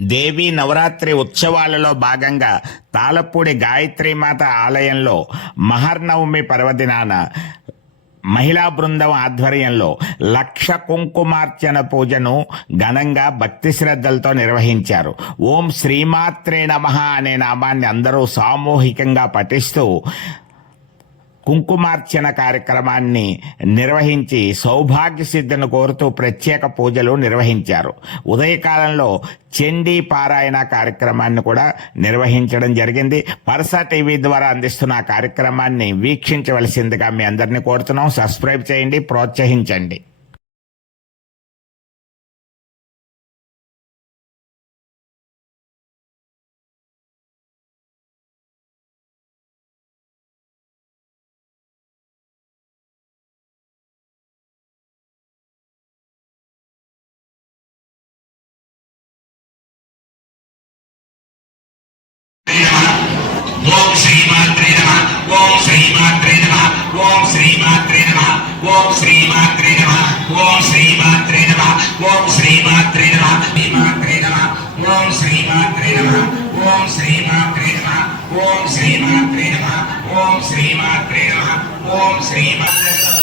దేవీ నవరాత్రి ఉత్సవాలలో భాగంగా తాళపూడి గాయత్రీమాత ఆలయంలో మహర్నవమి పర్వదినాన మహిళా బృందం ఆధ్వర్యంలో లక్ష కుంకుమార్చన పూజను ఘనంగా భక్తి శ్రద్ధలతో నిర్వహించారు. ఓం శ్రీమాత్రే నమః అనే నామాన్ని అందరూ సామూహికంగా పఠిస్తూ కుంకుమార్చన కార్యక్రమాన్ని నిర్వహించి సౌభాగ్య సిద్ధిని కోరుతూ ప్రత్యేక పూజలు నిర్వహించారు. ఉదయకాలంలో చండీ పారాయణ కార్యక్రమాన్ని కూడా నిర్వహించడం జరిగింది. పర్సా టీవీ ద్వారా అందిస్తున్న కార్యక్రమాన్ని వీక్షించవలసిందిగా మీ అందరినీ కోరుతున్నాం. సబ్స్క్రైబ్ చేయండి ప్రోత్సహించండి. ఓం శ్రీమాత్రే నమ ఓం శ్రీమాత్రే నమ ఓం శ్రీమాత్రే నమ ఓం శ్రీమాత్రే నమ ఓం శ్రీమాత్రే నమ ఓం శ్రీమాత్రే నమ శ్రీమాత్రే నమ ఓం శ్రీమాత్రే నమ ఓం శ్రీమాత్రే నమ ఓం శ్రీమాత్రే నమ ఓం శ్రీమాత్రే నమ ఓం శ్రీమాత్రే నమ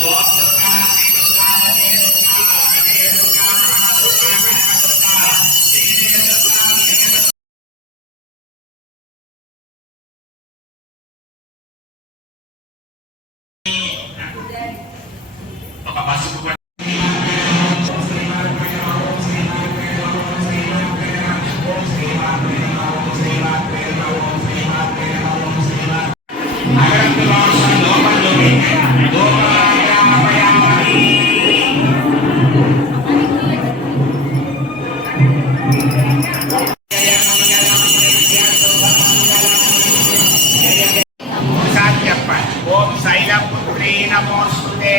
ఓం శైలపుత్రీ నమోస్తుతే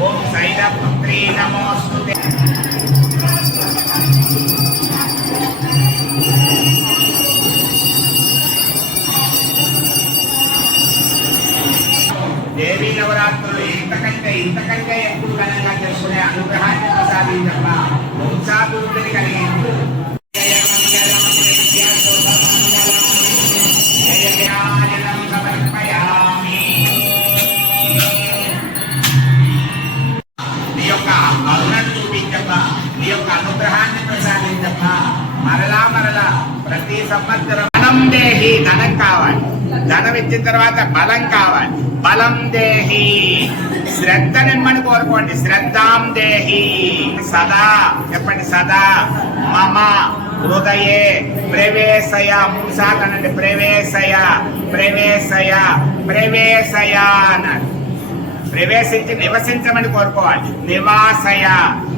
ఓం శైలపుత్రీ నమోస్తుతే నవరాత్రులు ఇంతకంటే ఇంతకంటే ఎప్పుడు ఘనంగా చేసుకునే అనుగ్రహాన్ని ప్రసాదించమ్మా. వంశాభివృద్ధిని కలిగించు మరలా మరలా ప్రతి సంవత్సరం ధనం దేహి ధనం కావాలి. జ్ఞానం ఇచ్చిన తర్వాత బలం కావాలి. బలం దేహి. శ్రద్ధ నిమ్మని కోరుకోండి. శ్రద్ధాం దేహి. సదా. చెప్పండి సదా. మమ. హృదయే. ప్రవేశయ. మూసాకనండి ప్రవేశయ. ప్రవేశయ. ప్రవేశయ అన్నాడు ప్రవేశించి నివసించమని కోరుకోవాలి. నివాసయ.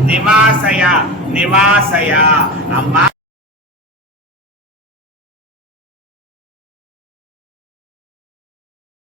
నివాసయ. నివాసయ. అమ్మా.